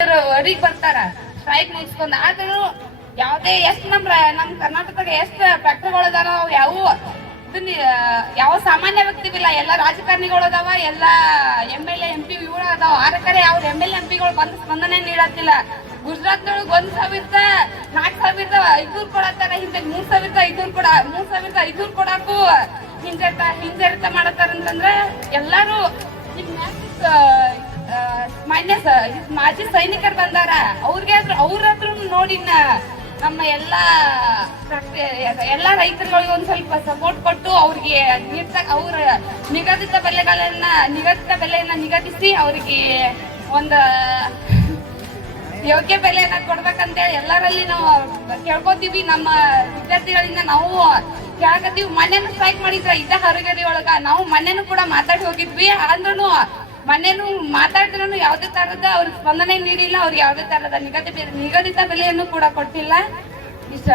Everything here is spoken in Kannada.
ಹೊರಗ್ ಬರ್ತಾರ ಸ್ಟ್ರೈಕ್ ಮುಗಿಸ್ಕೊಂಡ್ ಆದ್ರೂ ಯಾವ್ದೇ ಎಷ್ಟ್ ನಮ್ ಕರ್ನಾಟಕದಾಗ ಎಷ್ಟ್ ಫ್ಯಾಕ್ಟ್ರಿಗಳು ಅದಾವ ಯಾವ ಇದನ್ನ ಯಾವ ಸಾಮಾನ್ಯ ವ್ಯಕ್ತಿವಿಲ್ಲ, ಎಲ್ಲ ರಾಜಕಾರಣಿಗಳು ಅದಾವ, ಎಲ್ಲ MLA MP ಇವ್ರು ಅದಾವ. ಆದ್ರೆ ಅವ್ರ MLA MP ಗಳು ಬಂದು ಸ್ಪಂದನೆ ನೀಡತ್ತಿಲ್ಲ. ಗುಜರಾತ್ನೊಳಗ್ 1,4,500 ಕೊಡತ್ತಾರ, ಹಿಂದೆ 3,500 ಕೊಡಾಕು ಹಿಂಜರಿತ ಮಾಡತ್ತಾರಂತಂದ್ರೆ ಎಲ್ಲಾರು ಮಾನ್ಯ ಮಾಜಿ ಸೈನಿಕರು ಬಂದಾರ. ಅವ್ರಾದ್ರೂ ನೋಡಿ ನಮ್ಮ ಎಲ್ಲಾ ರೈತರುಗಳಿಗೆ ಒಂದ್ ಸ್ವಲ್ಪ ಸಪೋರ್ಟ್ ಕೊಟ್ಟು ಅವ್ರಿಗೆ ಅವ್ರ ನಿಗದಿತ ಬೆಲೆಯನ್ನ ನಿಗದಿಸಿ ಅವ್ರಿಗೆ ಒಂದು ಯೋಗ್ಯ ಬೆಲೆಯನ್ನ ಕೊಡ್ಬೇಕಂತೇಳಿ ಎಲ್ಲರಲ್ಲಿ ನಾವು ಕೇಳ್ಕೊತೀವಿ. ನಮ್ಮ ವಿದ್ಯಾರ್ಥಿಗಳಿಂದ ನಾವು ಕೇಳಕತ್ತೀವಿ. ಮೊನ್ನೆನೂ ಸ್ಟ್ರೈಕ್ ಮಾಡಿದ್ರ ಇದ್ದ ಹೊರಗಡೆ ಒಳಗ ನಾವು ಮೊನ್ನೆನೂ ಕೂಡ ಮಾತಾಡಿ ಹೋಗಿದ್ವಿ. ಅಂದ್ರೂ ಮೊನ್ನೆನೂ ಮಾತಾಡಿದ್ರೂ ಯಾವ್ದೇ ತರದ ಅವ್ರಿಗೆ ಸ್ಪಂದನೆ ನೀಡಿಲ್ಲ. ಅವ್ರಿಗೆ ಯಾವ್ದೇ ತರದ ನಿಗದಿತ ಬೆಲೆಯನ್ನು ಕೂಡ ಕೊಟ್ಟಿಲ್ಲ. ಇಷ್ಟ